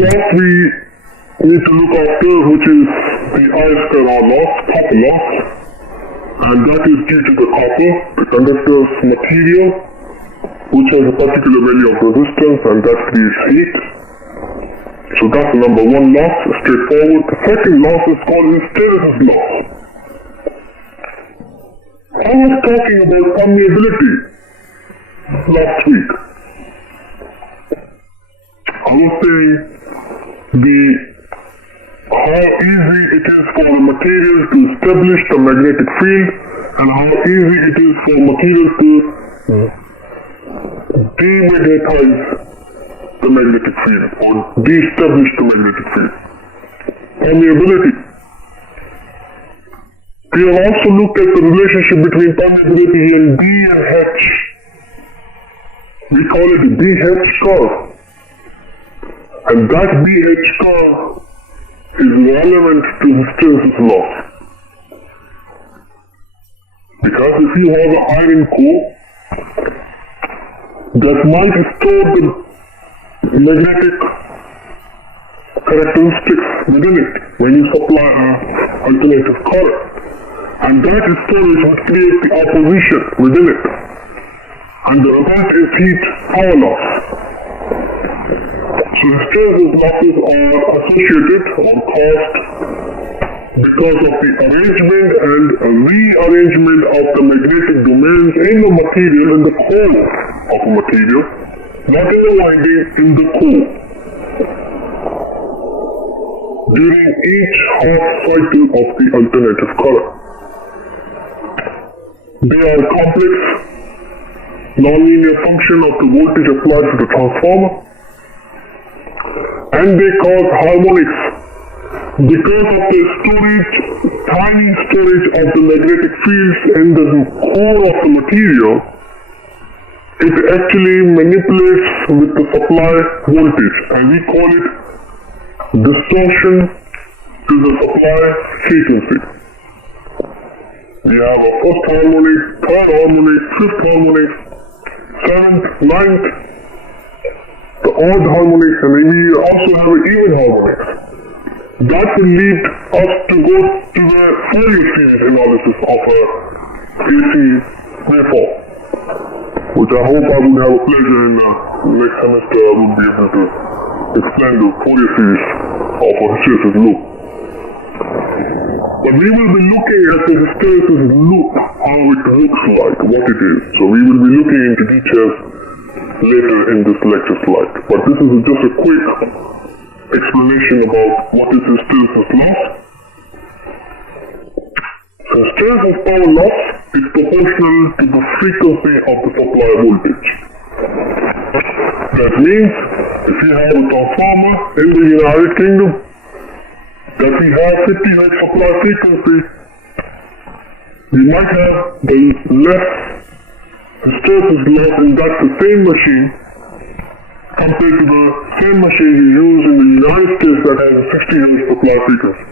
loss we need to look after, which is the I-square loss, copper loss, and that is due to the copper, the conductor's material, which has a particular value of resistance, and that creates heat. So that's the number one loss, straightforward. The second loss is called hysteresis loss. I was talking about permeability last week. I was saying how easy it is for a material to establish the magnetic field and how easy it is for material to demagnetize the magnetic field or de-establish the magnetic field. Permeability. We have also looked at the relationship between permeability and B and H. We call it the BH curve. And that BH curve is relevant to hysteresis loss. Because if you have an iron core that might store the magnetic characteristics within it when you supply an alternative current, and that storage would create the opposition within it, and the result is heat power loss. So hysteresis losses are associated or caused because of the arrangement and rearrangement of the magnetic domains in the material, in the core of a material, not in the winding, in the core, during each half cycle of the alternative current. They are complex, nonlinear function of the voltage applied to the transformer, and they cause harmonics because of the storage, tiny storage of the magnetic fields in the core of the material. It actually manipulates with the supply voltage, and we call it distortion to the supply frequency. We have a first harmonic, third harmonic, fifth harmonic, seventh, ninth, the odd harmonics, and we also have an even harmonic. That will lead us to go to the Fourier series analysis of a AC waveform, which I hope I would have a pleasure in next semester I would be able to explain the Fourier series of a hysteresis loop. But we will be looking at the hysteresis loop, how it looks like, what it is. So we will be looking into details later in this lecture slide. But this is just a quick explanation about what is hysteresis loss. So hysteresis power loss is proportional to the frequency of the supply voltage. That means if you have a transformer in the United Kingdom that we have 50 Hz supply frequency, you might have the less hysteresis loss in that the same machine compared to the same machine you use in the United States that has a 60 Hz supply frequency.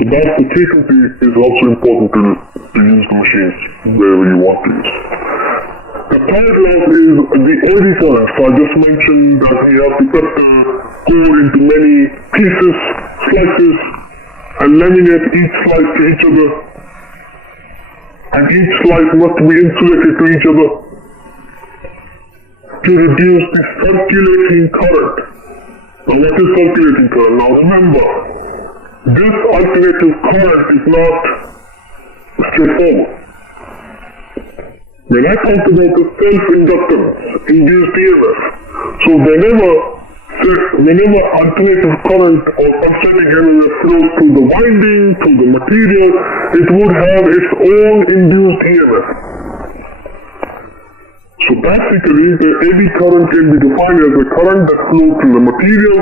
So that's the frequency is also important to use the machines wherever you want to use. The third loss is the eddy current. So I just mentioned that we have to cut the core into many pieces, slices, and laminate each slice to each other. And each slice must be insulated to each other to reduce the circulating current. Now what is circulating current? Now remember, this alternative current is not straightforward. When I talked about the self-inductance, induced EMF, so whenever alternative current or pulsating EMF flows through the winding, through the material, it would have its own induced EMF. So basically, the eddy current can be defined as a current that flows through the material,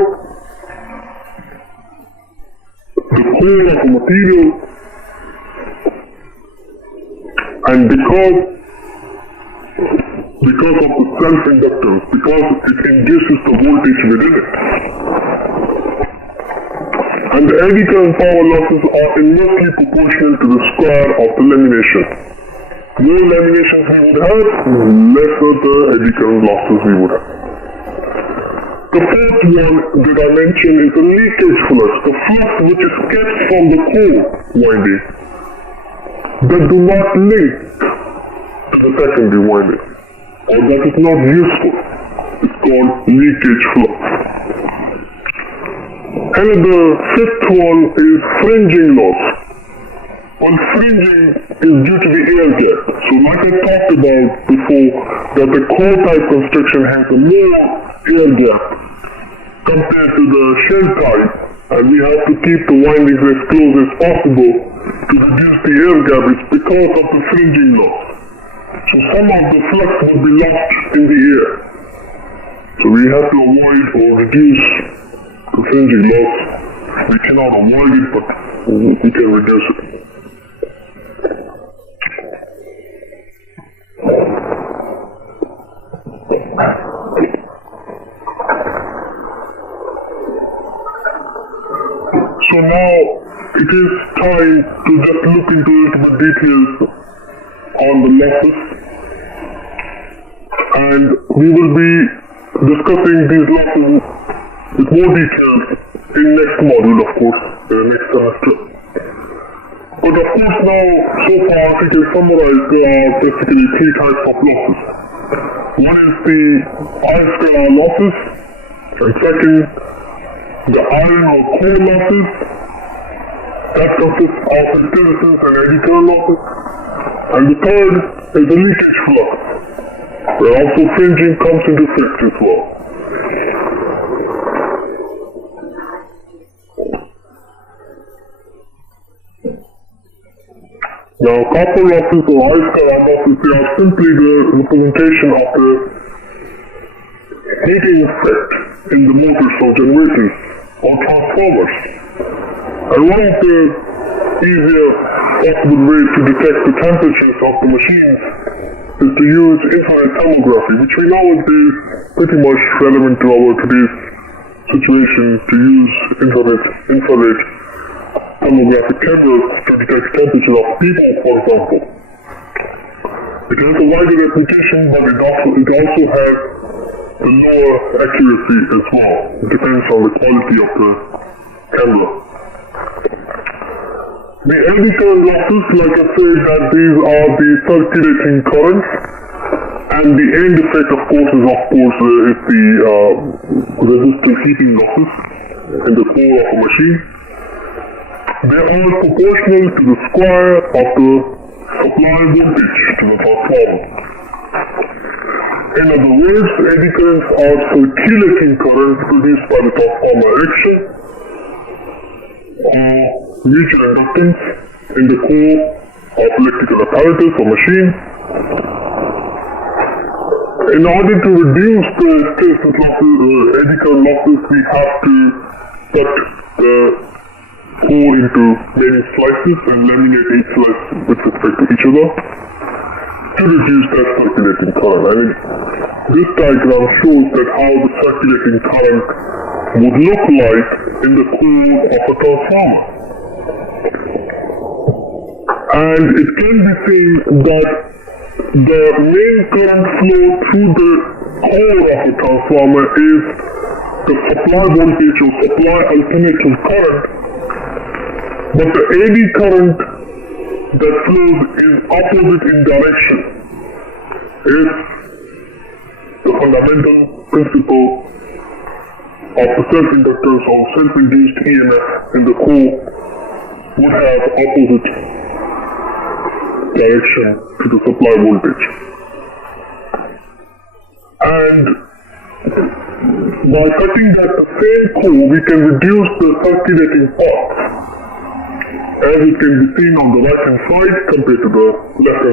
the core of the material, and because of the self-inductance, because it induces the voltage within it. And the eddy current power losses are inversely proportional to the square of the lamination. More laminations we would have, lesser the eddy current losses we would have. The first one that I mentioned is a leakage flux, the flux which is kept from the core winding that do not link to the secondary winding, or that is not useful. It's called leakage flux. And the fifth one is fringing loss. Well, fringing is due to the air gap. So like I talked about before, that the core type construction has a more air gap compared to the shell type, and we have to keep the windings as close as possible to reduce the air gap. It's because of the fringing loss. So some of the flux would be lost in the air. So we have to avoid or reduce the fringing loss. We cannot avoid it, but we can reduce it. So now it is time to just look into it with details on the losses, and we will be discussing these losses with more details in next module, of course, next semester. But of course now, so far we can summarize there are basically three types of losses. One is the I-square losses, and second, the iron or core losses, that consists of hysteresis and eddy current losses, and the third is the leakage flux, where also fringing comes into effect as well. Now, copper losses or I-square losses, they are simply the representation of the heating effect in the motors of generators or transformers. And one of the easier possible ways to detect the temperatures of the machines is to use infrared thermography, which we know is pretty much relevant to our today's situation, to use infrared thermographic cameras to detect temperature of people, for example. It has a wider application, but it also has the lower accuracy as well. It depends on the quality of the camera. The eddy current losses, like I said, that these are the circulating currents, and the end effect, of course, is the resistive heating losses in the core of a machine. They are proportional to the square of the supply voltage to the transformer. In other words, eddy currents are circulating currents produced by the transformer action or mutual inductance in the core of electrical apparatus or machine. In order to reduce the hysteresis losses, eddy current losses, we have to cut the core into many slices and laminate each slice with respect to each other to reduce that circulating current. And this diagram shows that how the circulating current would look like in the core of a transformer. And it can be seen that the main current flow through the core of a transformer is the supply voltage or supply alternating current, but the eddy current that flows in opposite in direction is the fundamental principle of the self-inductors or self-induced EMF in the core would have opposite direction to the supply voltage. And by cutting that the same core, we can reduce the circulating part, as it can be seen on the right hand side compared to the left hand